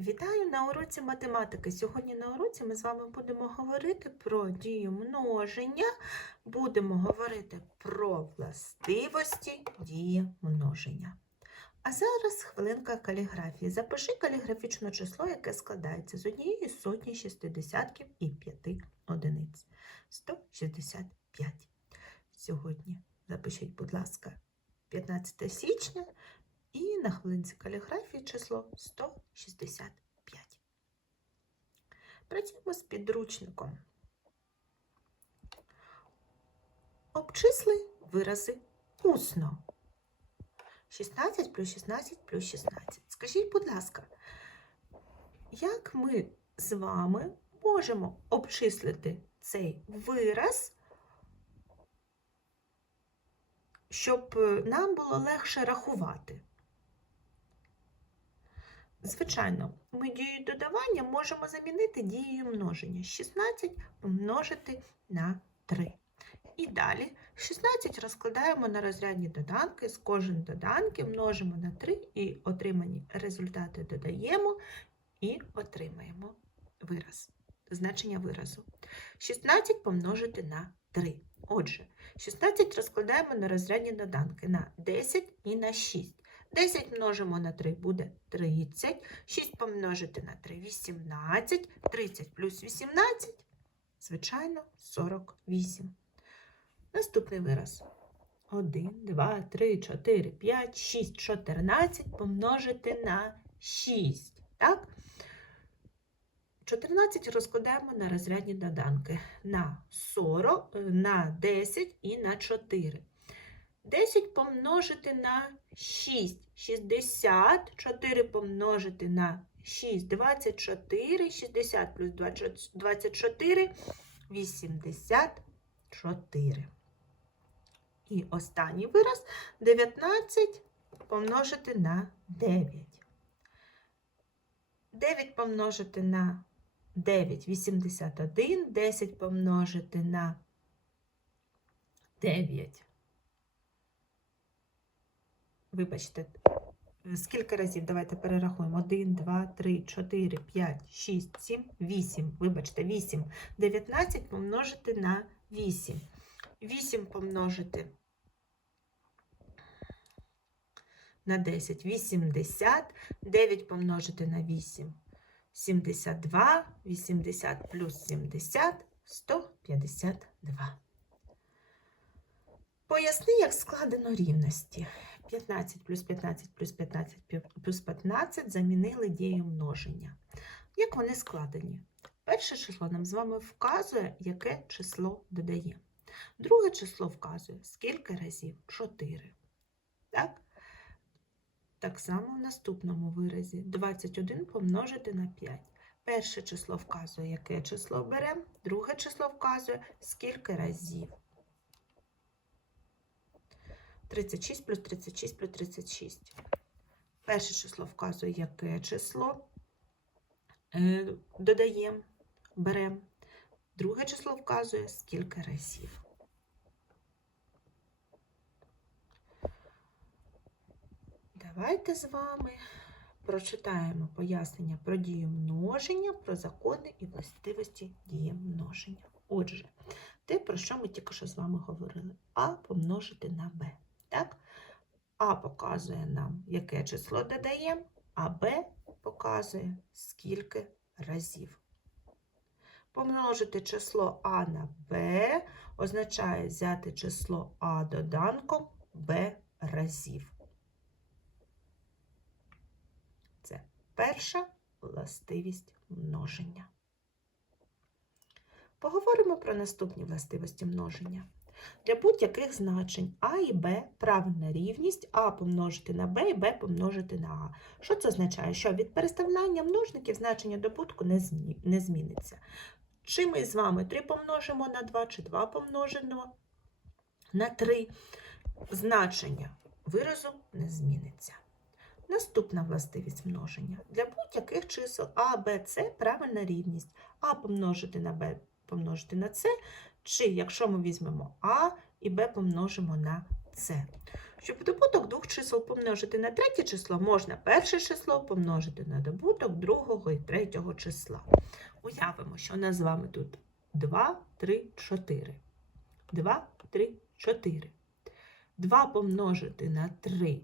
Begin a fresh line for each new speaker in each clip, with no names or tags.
Вітаю на уроці математики. Сьогодні на уроці ми з вами будемо говорити про дію множення, будемо говорити про властивості дії множення. А зараз хвилинка каліграфії. Запиши каліграфічне число, яке складається з однієї сотні шістидесятків і п'яти одиниць. 165. Сьогодні запишіть, будь ласка, 15 січня і на хвилинці каліграфії число 165. Працюємо з підручником. Обчисли вирази усно. 16 плюс 16 плюс 16. Скажіть, будь ласка, як ми з вами можемо обчислити цей вираз, щоб е, нам було легше рахувати? Звичайно, ми дію додавання можемо замінити дією множення. 16 помножити на 3. І далі 16 розкладаємо на розрядні доданки, з кожен доданки множимо на 3 і отримані результати додаємо і отримаємо вираз, значення виразу. 16 помножити на 3. Отже, 16 розкладаємо на розрядні доданки на 10 і на 6. 10 множимо на 3 буде 30, 6 помножити на 3 – 18, 30 плюс 18, звичайно, 48. Наступний вираз. 1, 2, 3, 4, 5, 6, 14 помножити на 6. Так? 14 розкладаємо на розрядні доданки на 40, е, на 10 і на 4. 10 помножити на 6, 60, 4 помножити на 6, 24, 60 плюс 20 24, 84. І останній вираз. 19 помножити на 9. 9 помножити на 9, 81, 10 помножити на 9. Вибачте, скільки разів? Давайте перерахуємо. 1, 2, 3, 4, 5, 6, 7, 8. Вибачте, 8. 19 помножити на 8. 8 помножити на 10. 80. 9 помножити на 8. 72. 80 плюс 70. 152. Поясни, як складено рівності. 15 плюс 15 плюс 15 плюс 15 замінили дією множення. Як вони складені? Перше число нам з вами вказує, яке число додає. Друге число вказує, скільки разів? 4. Так? Так само в наступному виразі 21 помножити на 5. Перше число вказує, яке число беремо, друге число вказує, скільки разів. 36 плюс 36 плюс 36. Перше число вказує, яке число е, додаємо, беремо. Друге число вказує, скільки разів. Давайте з вами прочитаємо пояснення про дію множення, про закони і властивості дії множення. Отже, те, про що ми тільки що з вами говорили, А помножити на Б. Так? А показує нам, яке число додаємо, а Б показує, скільки разів. Помножити число А на Б означає взяти число А доданком Б разів. Це перша властивість множення. Поговоримо про наступні властивості множення. Для будь-яких значень А і Б правильна рівність А помножити на Б і Б помножити на А. Що це означає? Що від переставляння множників значення добутку не, змі... не зміниться. Чи ми з вами 3 помножимо на 2, чи 2 помножимо на 3, значення виразу не зміниться. Наступна властивість множення. Для будь-яких чисел А, Б, С правильна рівність. А помножити на Б помножити на С, чи якщо ми візьмемо А і Б помножимо на С. Щоб добуток двох чисел помножити на третє число, можна перше число помножити на добуток другого і третього числа. Уявимо, що у нас з вами тут 2, 3, 4. 2, 3, 4. 2 помножити на 3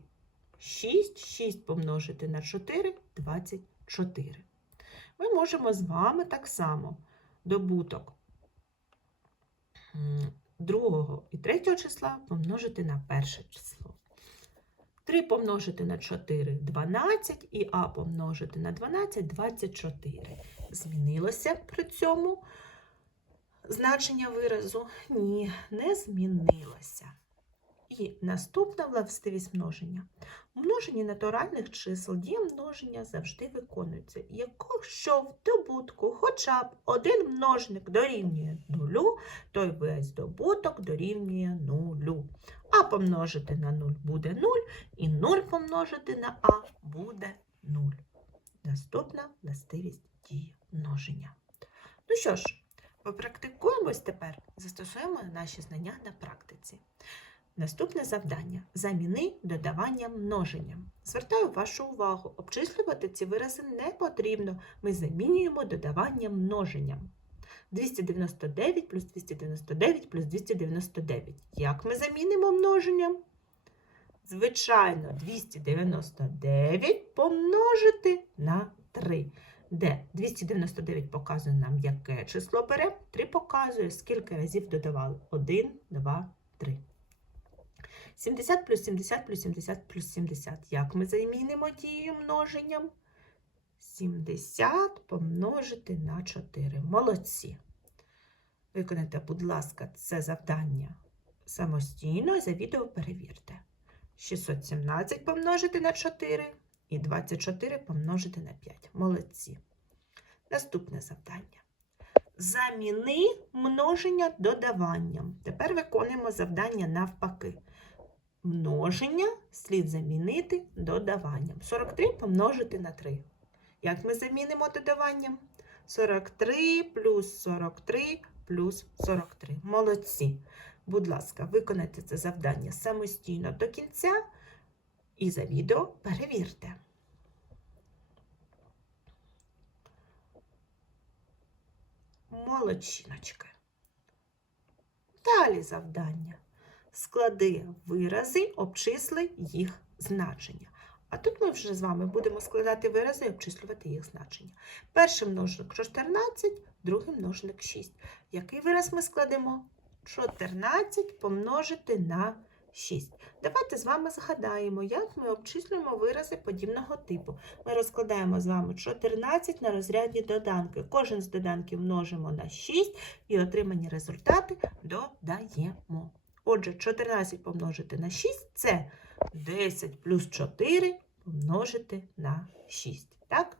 6, 6 помножити на 4 24. Ми можемо з вами так само добуток другого і третього числа помножити на перше число. 3 помножити на 4 12 і а помножити на 12 24. Змінилося при цьому значення виразу? Ні, не змінилося. І наступна властивість множення. У натуральних чисел дія множення завжди виконується. Якщо в добутку хоча б один множник дорівнює нулю, то й весь добуток дорівнює нулю. А помножити на 0 буде 0, і 0 помножити на а буде 0. Наступна властивість дії множення. Ну що ж, попрактикуємось тепер, застосуємо наші знання на практиці. Наступне завдання заміни додаванням множенням. Звертаю вашу увагу, обчислювати ці вирази не потрібно. Ми замінюємо додаванням множенням. 299 плюс 299 плюс 299. Як ми замінимо множенням? Звичайно, 299 помножити на 3. Де 299 показує нам, яке число бере, 3 показує, скільки разів додавали. 1, 2, 3. 70 плюс 70 плюс 70 плюс 70. Як ми замінимо дією множенням? 70 помножити на 4. Молодці. Виконайте, будь ласка, це завдання самостійно і за відео перевірте. 617 помножити на 4 і 24 помножити на 5. Молодці. Наступне завдання. Заміни множення додаванням. Тепер виконуємо завдання навпаки. Множення слід замінити додаванням. 43 помножити на 3. Як ми замінимо додаванням? 43 плюс 43 плюс 43. Молодці. Будь ласка, виконайте це завдання самостійно до кінця і за відео перевірте. Молодчиночка. Далі завдання. Склади вирази, обчисли їх значення. А тут ми вже з вами будемо складати вирази і обчислювати їх значення. Перший множник 14, другий множник 6. Який вираз ми складемо? 14 помножити на 6. Давайте з вами згадаємо, як ми обчислюємо вирази подібного типу. Ми розкладаємо з вами 14 на розрядні доданки. Кожен з доданків множимо на 6 і отримані результати додаємо. Отже, 14 помножити на 6 це 10 плюс 4 помножити на 6. Так?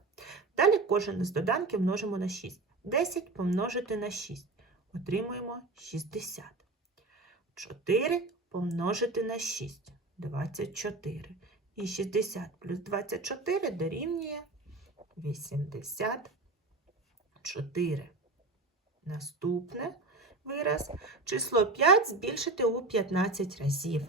Далі кожен з доданків множимо на 6. 10 помножити на 6. Отримуємо 60. 4 помножити на 6. 24. І 60 плюс 24 дорівнює 84. Наступне вираз. Число 5 збільшити у 15 разів.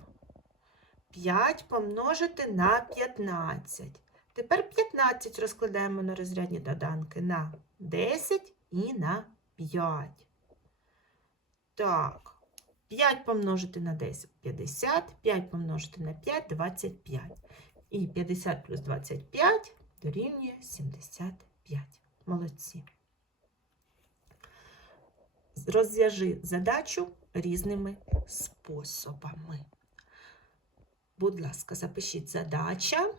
5 помножити на 15. Тепер 15 розкладаємо на розрядні доданки на 10 і на 5. Так, 5 помножити на 10 50, 5 помножити на 5 25. І 50 плюс 25 дорівнює 75. Молодці. Розв'яжи задачу різними способами. Будь ласка, запишіть задача.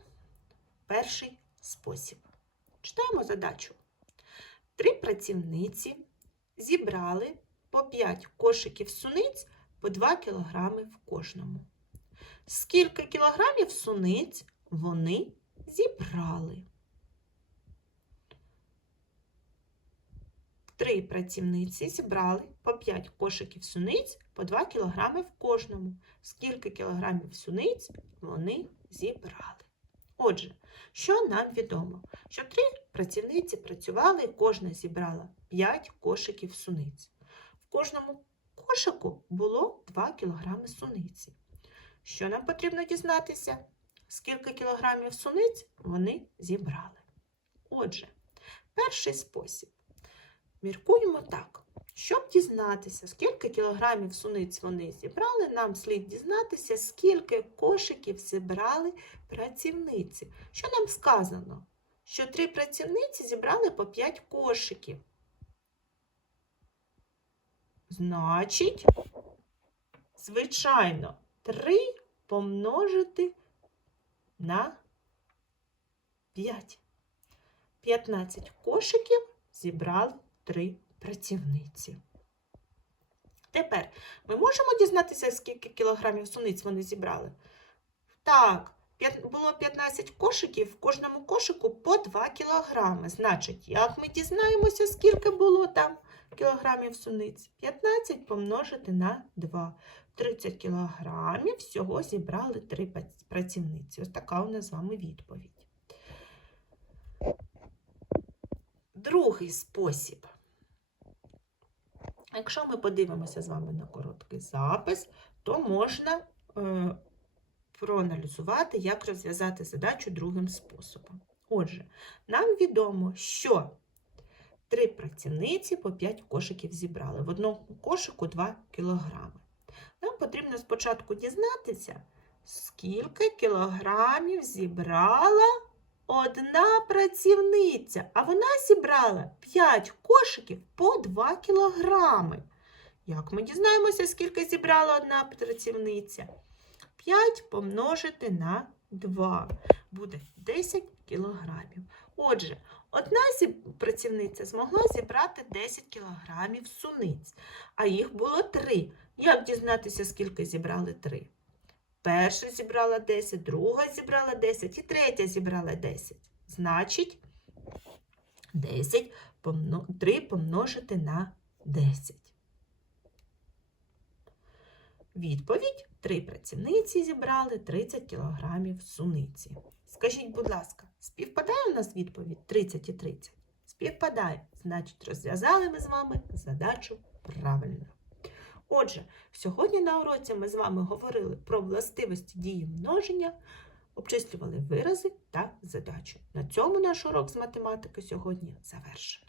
Перший спосіб. Читаємо задачу. Три працівниці зібрали по 5 кошиків суниць по 2 кілограми в кожному. Скільки кілограмів суниць вони зібрали? Три працівниці зібрали по 5 кошиків суниць по 2 кілограми в кожному. Скільки кілограмів суниць вони зібрали? Отже, що нам відомо? Що три працівниці працювали, і кожна зібрала 5 кошиків суниць. В кожному кошику було 2 кілограми суниці. Що нам потрібно дізнатися? Скільки кілограмів суниць вони зібрали? Отже, перший спосіб. Міркуємо так. Щоб дізнатися, скільки кілограмів суниць вони зібрали, нам слід дізнатися, скільки кошиків зібрали працівниці. Що нам сказано? Що три працівниці зібрали по 5 кошиків. Значить, звичайно, 3 помножити на 5. 15 кошиків зібрали 3 працівниці. Тепер ми можемо дізнатися, скільки кілограмів суниць вони зібрали? Так, було 15 кошиків, в кожному кошику по 2 кілограми. Значить, як ми дізнаємося, скільки було там кілограмів суниць? 15 помножити на 2. 30 кілограмів всього зібрали 3 працівниці. Ось така у нас з вами відповідь. Другий спосіб. Якщо ми подивимося з вами на короткий запис, то можна е, проаналізувати, як розв'язати задачу другим способом. Отже, нам відомо, що три працівниці по 5 кошиків зібрали. В одному кошику 2 кілограми. Нам потрібно спочатку дізнатися, скільки кілограмів зібрала одна працівниця, а вона зібрала 5 кошиків по 2 кілограми. Як ми дізнаємося, скільки зібрала одна працівниця? 5 помножити на 2 буде 10 кілограмів. Отже, одна працівниця змогла зібрати 10 кілограмів суниць, а їх було 3. Як дізнатися, скільки зібрали 3? Перша зібрала 10, друга зібрала 10 і третя зібрала 10. Значить, 10 помно... 3 помножити на 10. Відповідь: три працівниці зібрали 30 кілограмів суниці. Скажіть, будь ласка, співпадає у нас відповідь 30 і 30? Співпадає. Значить, розв'язали ми з вами задачу правильно. Отже, сьогодні на уроці ми з вами говорили про властивості дії множення, обчислювали вирази та задачі. На цьому наш урок з математики сьогодні завершено.